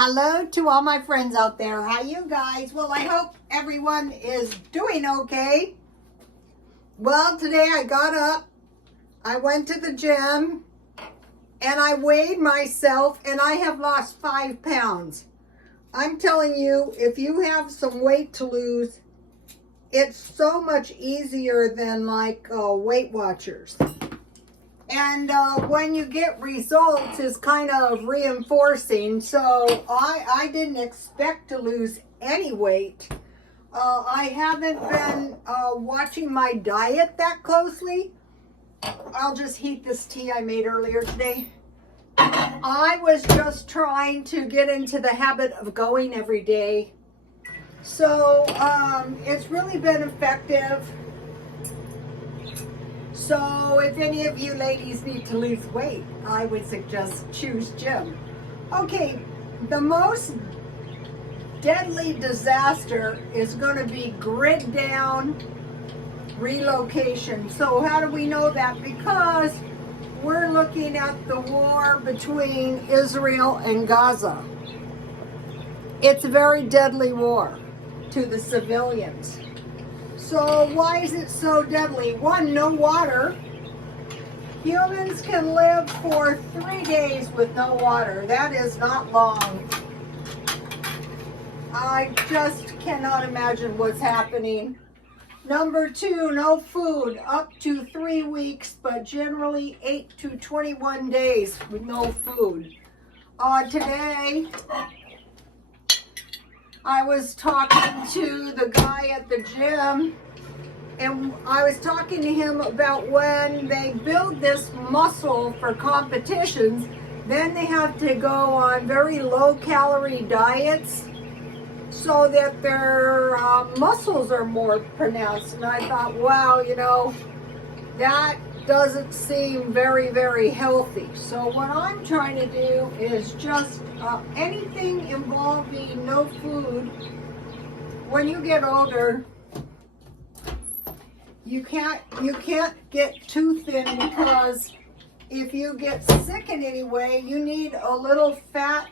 Hello to all my friends out there. How you guys? Well, I hope everyone is doing okay. Well, today I got up, I went to the gym, and I weighed myself, and I have lost 5 pounds. I'm telling you, if you have some weight to lose, it's so much easier than like Weight Watchers. And when you get results, it's kind of reinforcing. So I didn't expect to lose any weight. I haven't been watching my diet that closely. I'll just heat this tea I made earlier today. I was just trying to get into the habit of going every day. So it's really been effective. So if any of you ladies need to lose weight, I would suggest choose gym. Okay, the most deadly disaster is going to be grid down relocation. So how do we know that? Because we're looking at the war between Israel and Gaza. It's a very deadly war to the civilians. So why is it so deadly? One, no water. Humans can live for 3 days with no water. That is not long. I just cannot imagine what's happening. Number 2, no food. Up to 3 weeks, but generally 8 to 21 days with no food. Today, I was talking to the guy at the gym, and I was talking to him about when they build this muscle for competitions, then they have to go on very low-calorie diets so that their muscles are more pronounced. And I thought, wow, you know, that doesn't seem very, very healthy. So what I'm trying to do is just anything involving no food. When you get older, you can't get too thin, because if you get sick in any way, you need a little fat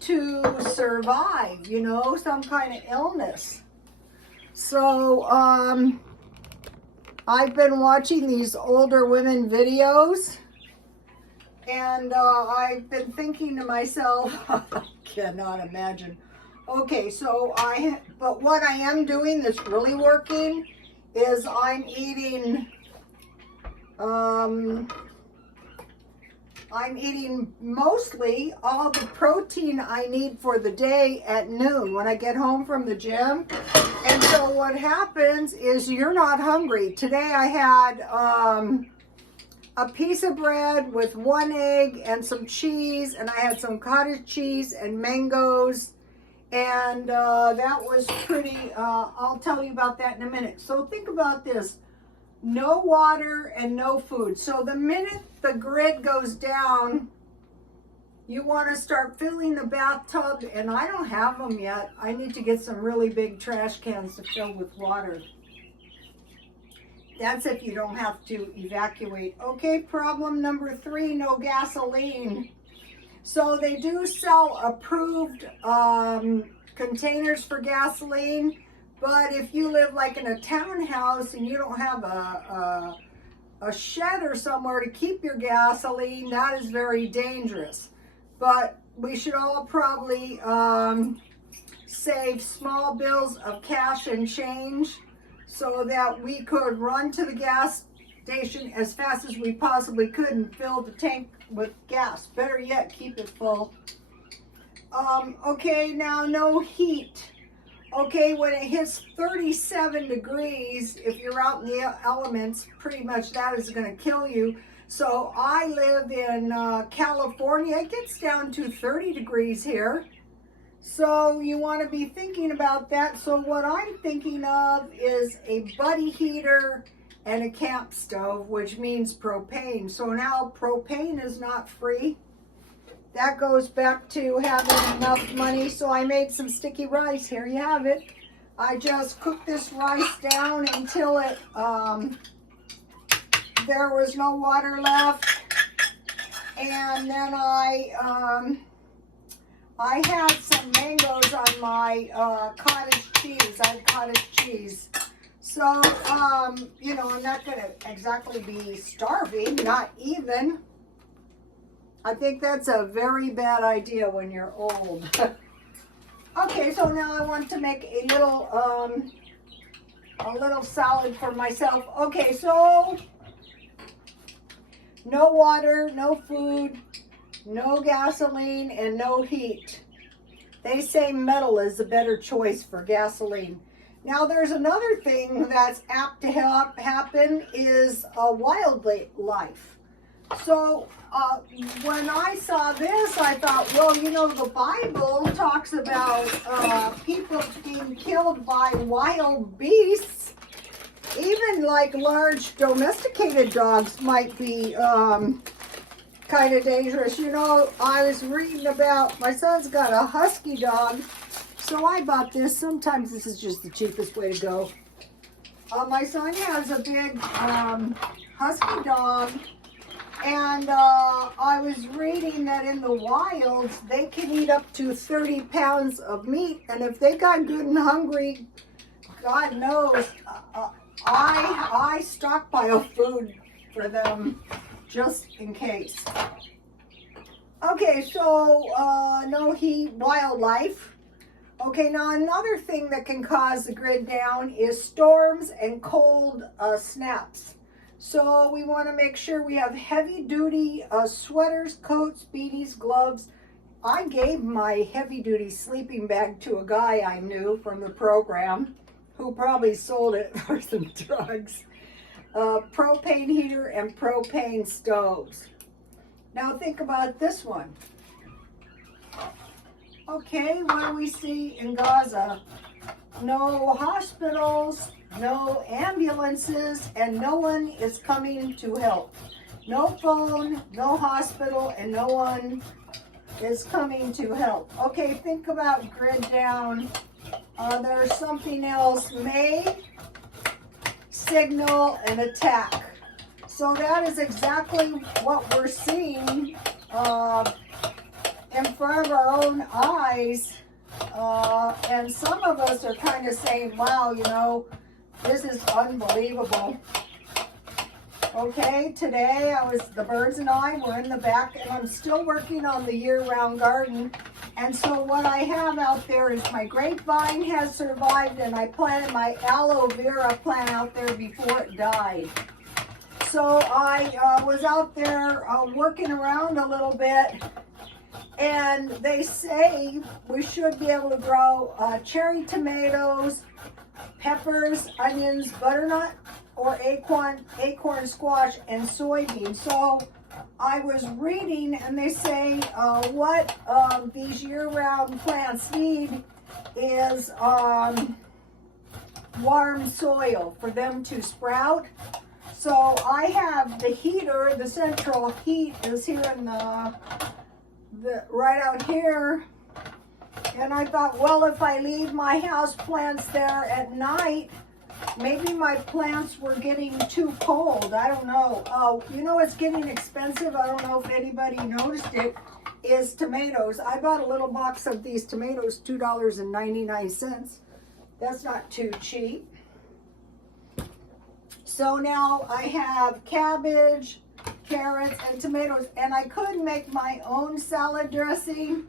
to survive, you know, some kind of illness. So I've been watching these older women videos, and I've been thinking to myself, I cannot imagine. Okay, so but what I am doing that's really working is I'm eating mostly all the protein I need for the day at noon when I get home from the gym. And so what happens is you're not hungry. Today I had a piece of bread with 1 egg and some cheese, and I had some cottage cheese and mangoes, and that was pretty, I'll tell you about that in a minute. So think about this. No water and no food. So the minute the grid goes down, you want to start filling the bathtub, and I don't have them yet. I need to get some really big trash cans to fill with water. That's if you don't have to evacuate. Okay, problem number 3, no gasoline. So they do sell approved containers for gasoline. But if you live like in a townhouse and you don't have a shed or somewhere to keep your gasoline, that is very dangerous. But we should all probably save small bills of cash and change so that we could run to the gas station as fast as we possibly could and fill the tank with gas. Better yet, keep it full. Okay, now no heat. Okay, when it hits 37 degrees, if you're out in the elements, pretty much that is going to kill you. So I live in California. It gets down to 30 degrees here. So you want to be thinking about that. So what I'm thinking of is a buddy heater and a camp stove, which means propane. So now propane is not free. That goes back to having enough money. So I made some sticky rice. Here you have it. I just cooked this rice down until it there was no water left. And then I I had some mangoes on my cottage cheese. I had cottage cheese. So, you know, I'm not going to exactly be starving, not even. I think that's a very bad idea when you're old. Okay, so now I want to make a little salad for myself. Okay, so no water, no food, no gasoline, and no heat. They say metal is a better choice for gasoline. Now there's another thing that's apt to happen is wildlife. So when I saw this, I thought, well, you know, the Bible talks about people being killed by wild beasts. Even like large domesticated dogs might be kind of dangerous. You know, I was reading about, my son's got a husky dog, so I bought this. Sometimes this is just the cheapest way to go. My son has a big husky dog, and I was reading that in the wilds, they can eat up to 30 pounds of meat, and if they got good and hungry, God knows, I stockpile food for them just in case. Okay, so no heat, wildlife. Okay, now another thing that can cause the grid down is storms and cold snaps. So we want to make sure we have heavy duty sweaters, coats, beanies, gloves. I gave my heavy duty sleeping bag to a guy I knew from the program who probably sold it for some drugs. Propane heater and propane stoves. Now think about this one. Okay, what do we see in Gaza? No hospitals, no ambulances, and no one is coming to help. No phone, no hospital, and no one is coming to help. Okay, think about grid down. There's something else, may signal an attack. So that is exactly what we're seeing in front of our own eyes. And some of us are kind of saying, wow, you know, this is unbelievable. Okay, today the birds and I were in the back, and I'm still working on the year-round garden. And so what I have out there is my grapevine has survived, and I planted my aloe vera plant out there before it died. So I was out there working around a little bit, and they say we should be able to grow cherry tomatoes, peppers, onions, butternut, or acorn squash, and soybeans. So I was reading, and they say what these year-round plants need is warm soil for them to sprout. So I have the heater, the central heat is here in the right out here. And I thought, well, if I leave my house plants there at night, maybe my plants were getting too cold. I don't know. You know what's getting expensive? I don't know if anybody noticed it, is tomatoes. I bought a little box of these tomatoes, $2.99. That's not too cheap. So now I have cabbage, carrots, and tomatoes. And I could make my own salad dressing,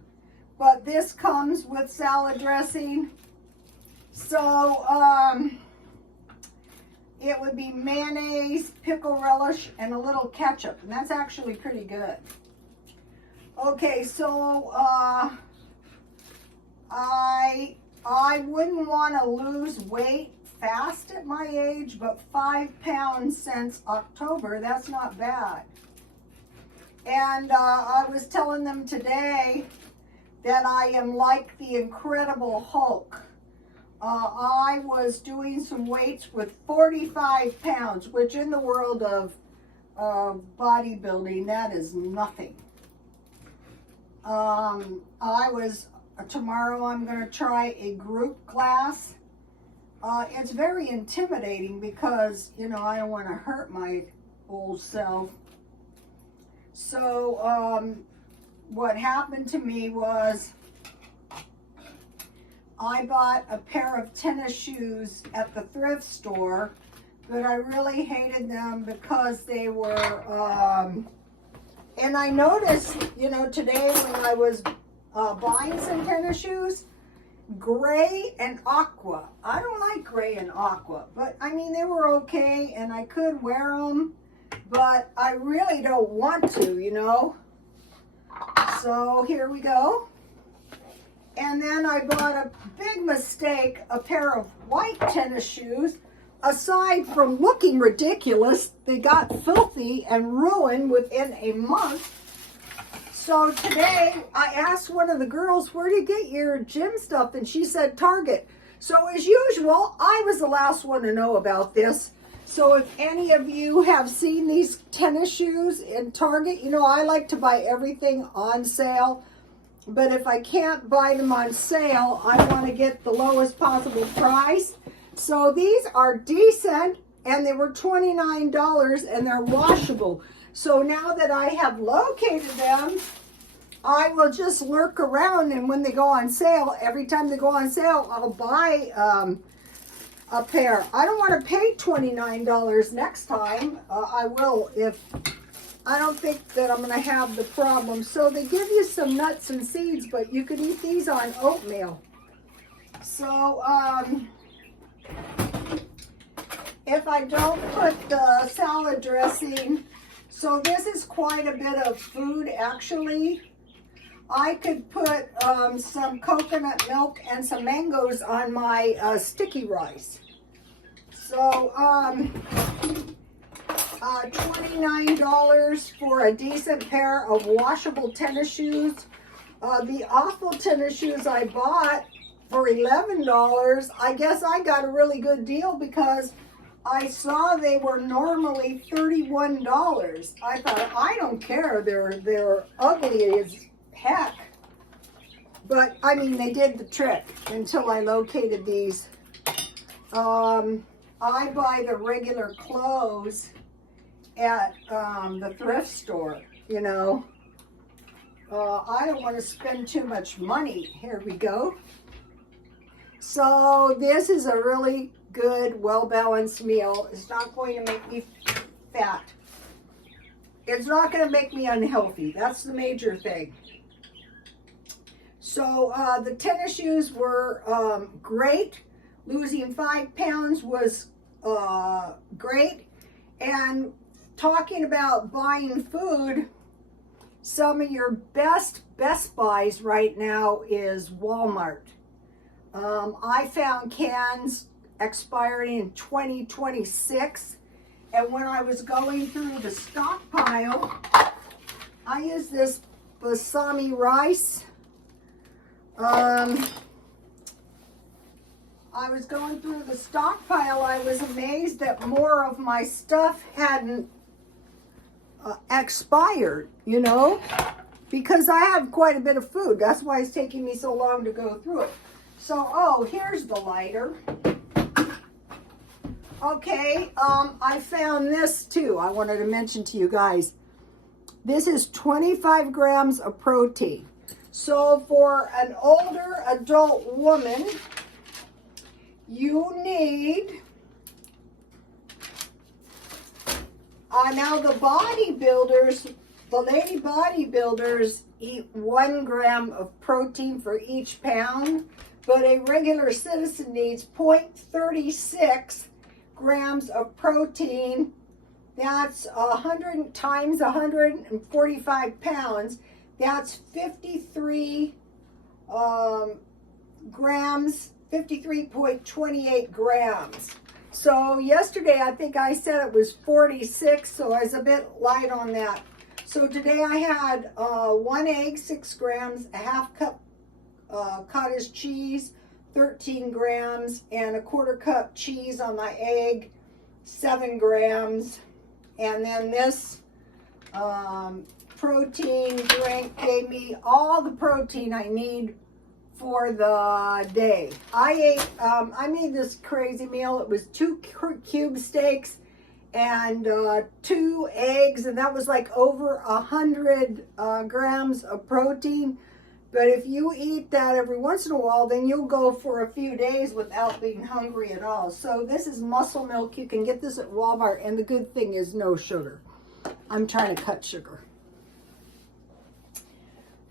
but this comes with salad dressing. So, it would be mayonnaise, pickle relish, and a little ketchup. And that's actually pretty good. Okay, so I wouldn't want to lose weight fast at my age, but 5 pounds since October, that's not bad. And I was telling them today that I am like the Incredible Hulk. I was doing some weights with 45 pounds, which in the world of bodybuilding, that is nothing. Tomorrow I'm going to try a group class. It's very intimidating because, you know, I don't want to hurt my old self. So what happened to me was I bought a pair of tennis shoes at the thrift store, but I really hated them because they were, and I noticed, you know, today when I was buying some tennis shoes, gray and aqua. I don't like gray and aqua, but I mean, they were okay and I could wear them, but I really don't want to, you know. So here we go. And then I bought a big mistake, a pair of white tennis shoes. Aside from looking ridiculous, they got filthy and ruined within a month. So today I asked one of the girls, where do you get your gym stuff? And she said Target. So as usual, I was the last one to know about this. So if any of you have seen these tennis shoes in Target, you know, I like to buy everything on sale. But if I can't buy them on sale, I want to get the lowest possible price. So these are decent, and they were $29, and they're washable. So now that I have located them, I will just lurk around, and when they go on sale, every time they go on sale, I'll buy a pair. I don't want to pay $29 next time. I will if I don't think that I'm going to have the problem. So they give you some nuts and seeds, but you could eat these on oatmeal. So if I don't put the salad dressing, so this is quite a bit of food actually. I could put some coconut milk and some mangoes on my sticky rice. So $29 for a decent pair of washable tennis shoes. The awful tennis shoes I bought for $11, I guess I got a really good deal because I saw they were normally $31. I thought, I don't care, they're ugly as heck. But I mean, they did the trick until I located these. I buy the regular clothes at the thrift store, you know. I don't want to spend too much money. Here we go. So this is a really good, well-balanced meal. It's not going to make me fat. It's not going to make me unhealthy. That's the major thing. So the tennis shoes were great. Losing 5 pounds was great. And talking about buying food, some of your best buys right now is Walmart. I found cans expiring in 2026, and when I was going through the stockpile, I used this basmati rice. I was going through the stockpile. I was amazed that more of my stuff hadn't expired, you know, because I have quite a bit of food. That's why it's taking me so long to go through it. So, oh, here's the lighter. Okay, I found this too. I wanted to mention to you guys. This is 25 grams of protein. So for an older adult woman, you need, now the bodybuilders, the lady bodybuilders eat 1 gram of protein for each pound, but a regular citizen needs 0.36 grams of protein. That's 100 times 145 pounds. That's 53 grams, 53.28 grams. So yesterday I think I said it was 46, so I was a bit light on that. So today I had 1 egg, 6 grams, a half cup cottage cheese, 13 grams, and a 1/4 cup cheese on my egg, 7 grams. And then this protein drink gave me all the protein I need for the day. I made this crazy meal. It was 2 cube steaks and 2 eggs, and that was like over 100 grams of protein. But if you eat that every once in a while, then you'll go for a few days without being hungry at all. So this is muscle milk. You can get this at Walmart, and the good thing is no sugar. I'm trying to cut sugar.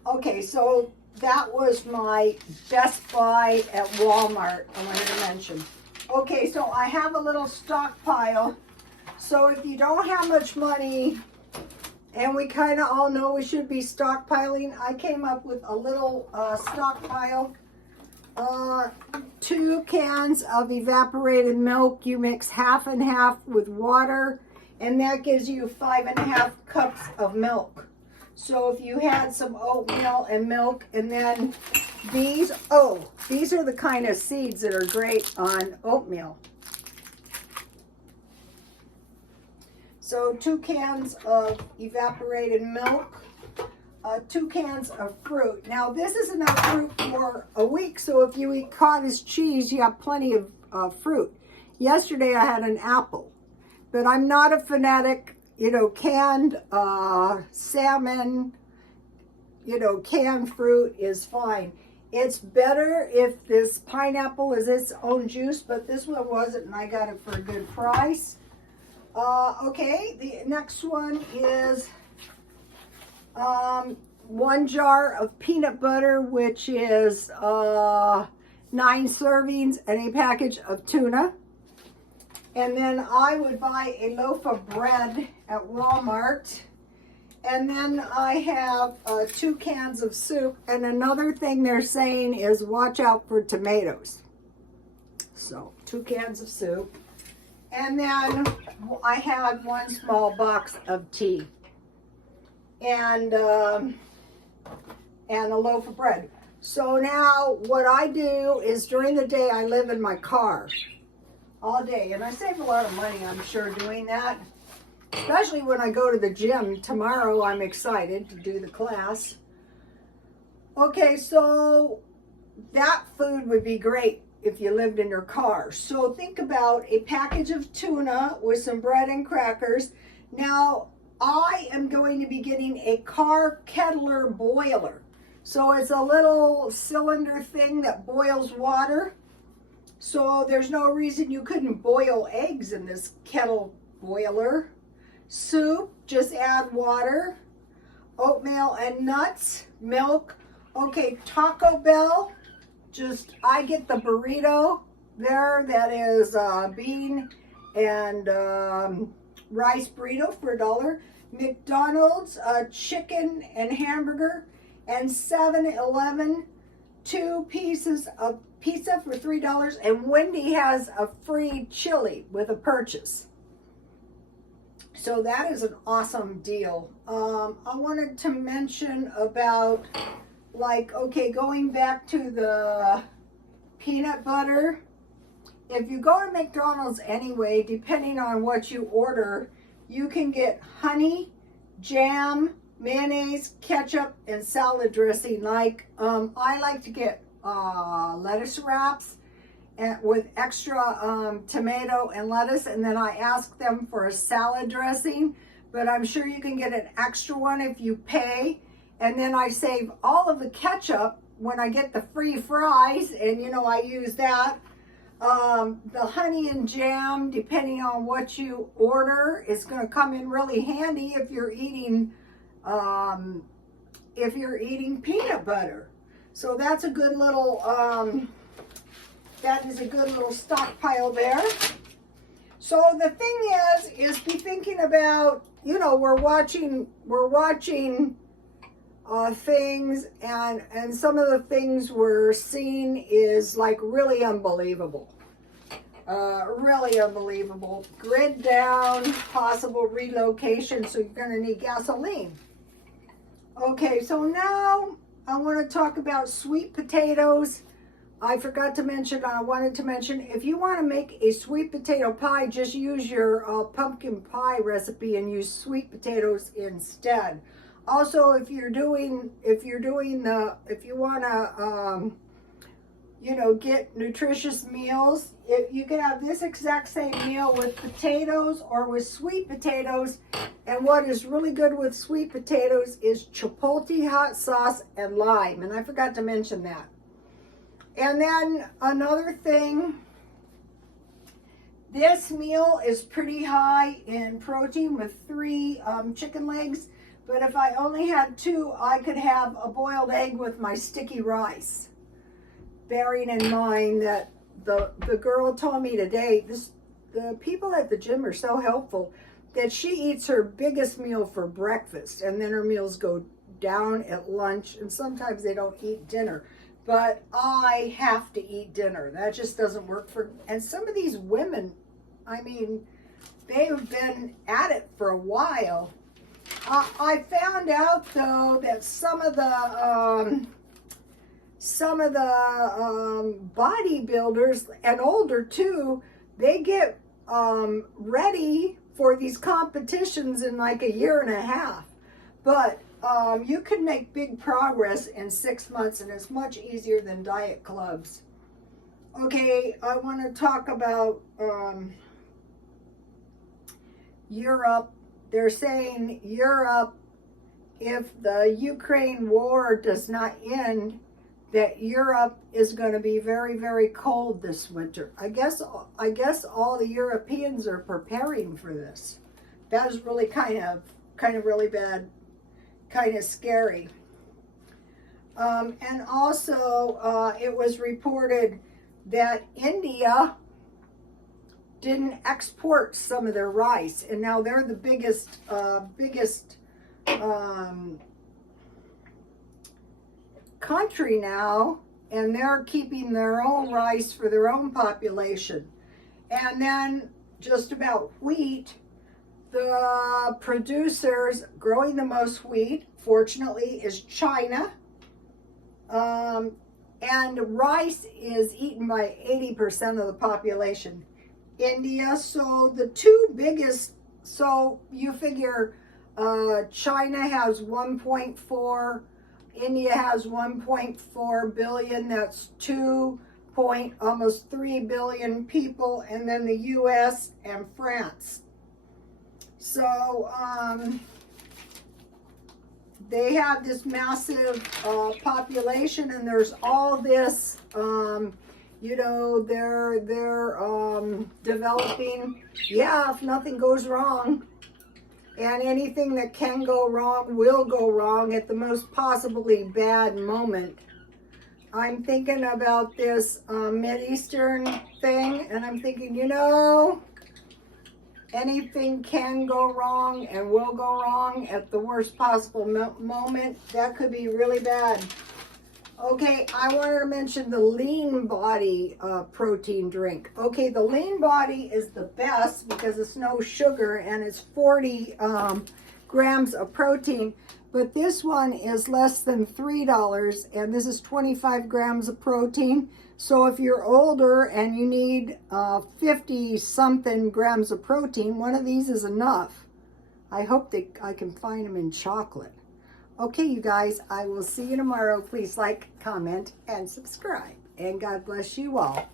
Okay, so that was my best buy at Walmart, I wanted to mention. Okay, so I have a little stockpile. So if you don't have much money, and we kind of all know we should be stockpiling, I came up with a little stockpile. 2 cans of evaporated milk. You mix half and half with water, and that gives you 5.5 cups of milk. So if you had some oatmeal and milk, and then these are the kind of seeds that are great on oatmeal. So 2 cans of evaporated milk, 2 cans of fruit. Now this is enough fruit for a week, so if you eat cottage cheese, you have plenty of fruit. Yesterday I had an apple, but I'm not a fanatic. You know, canned salmon, you know, canned fruit is fine. It's better if this pineapple is its own juice, but this one wasn't, and I got it for a good price. Okay, the next one is 1 jar of peanut butter, which is 9 servings, and a package of tuna. And then I would buy a loaf of bread at Walmart. And then I have 2 cans of soup. And another thing they're saying is watch out for tomatoes. So 2 cans of soup. And then I had 1 small box of tea. And a loaf of bread. So now what I do is during the day I live in my car all day, and I save a lot of money, I'm sure, doing that, especially when I go to the gym. Tomorrow I'm excited to do the class. Okay, so that food would be great if you lived in your car. So think about a package of tuna with some bread and crackers. Now I am going to be getting a car kettler boiler. So it's a little cylinder thing that boils water. So there's no reason you couldn't boil eggs in this kettle boiler. Soup, just add water. Oatmeal and nuts, milk. Okay, Taco Bell, I get the burrito there that is bean and rice burrito for $1. McDonald's, chicken and hamburger, and 7-Eleven, 2 pieces of pizza for $3, and Wendy has a free chili with a purchase. So that is an awesome deal. I wanted to mention about, like, okay, going back to the peanut butter. If you go to McDonald's anyway, depending on what you order, you can get honey, jam, mayonnaise, ketchup, and salad dressing. Like, I like to get lettuce wraps and with extra tomato and lettuce, and then I ask them for a salad dressing, but I'm sure you can get an extra one if you pay. And then I save all of the ketchup when I get the free fries, and you know, I use that. The honey and jam, depending on what you order, is going to come in really handy if you're eating peanut butter. So that's a good little that is a good little stockpile there. So the thing is be thinking about, you know, we're watching things, and some of the things we're seeing is like really unbelievable. Really unbelievable. Grid down, possible relocation, so you're going to need gasoline. Okay, so now I want to talk about sweet potatoes. I forgot to mention, I wanted to mention, if you want to make a sweet potato pie, just use your pumpkin pie recipe and use sweet potatoes instead. Also, if you want to you know, get nutritious meals. If you can have this exact same meal with potatoes or with sweet potatoes. And what is really good with sweet potatoes is chipotle hot sauce and lime. And I forgot to mention that. And then another thing, this meal is pretty high in protein with 3 chicken legs. But if I only had 2, I could have a boiled egg with my sticky rice. Bearing in mind that the girl told me today, the people at the gym are so helpful, that she eats her biggest meal for breakfast, and then her meals go down at lunch, and sometimes they don't eat dinner. But I have to eat dinner. That just doesn't work for, and some of these women, I mean, they've been at it for a while. I found out though that some of the bodybuilders, and older too, they get ready for these competitions in like a year and a half. But you can make big progress in 6 months, and it's much easier than diet clubs. Okay, I want to talk about Europe. They're saying Europe, if the Ukraine war does not end, that Europe is going to be very, very cold this winter. I guess all the Europeans are preparing for this. That is really kind of really bad, kind of scary. And also, it was reported that India didn't export some of their rice, and now they're the biggest country now, and they're keeping their own rice for their own population. And then just about wheat, the producers growing the most wheat, fortunately, is China. And rice is eaten by 80% of the population. India, so the 2 biggest, so you figure China has 1.4, India has 1.4 billion, that's almost 3 billion people, and then the US and France. So they have this massive population, and there's all this, you know, they're developing, yeah, if nothing goes wrong, and anything that can go wrong will go wrong at the most possibly bad moment. I'm thinking about this Mideastern thing, and I'm thinking, you know, anything can go wrong and will go wrong at the worst possible moment. That could be really bad. Okay, I wanted to mention the Lean Body protein drink. Okay, the Lean Body is the best because it's no sugar and it's 40 grams of protein. But this one is less than $3, and this is 25 grams of protein. So if you're older and you need 50-something grams of protein, one of these is enough. I hope that I can find them in chocolate. Okay, you guys, I will see you tomorrow. Please like, comment, and subscribe. And God bless you all.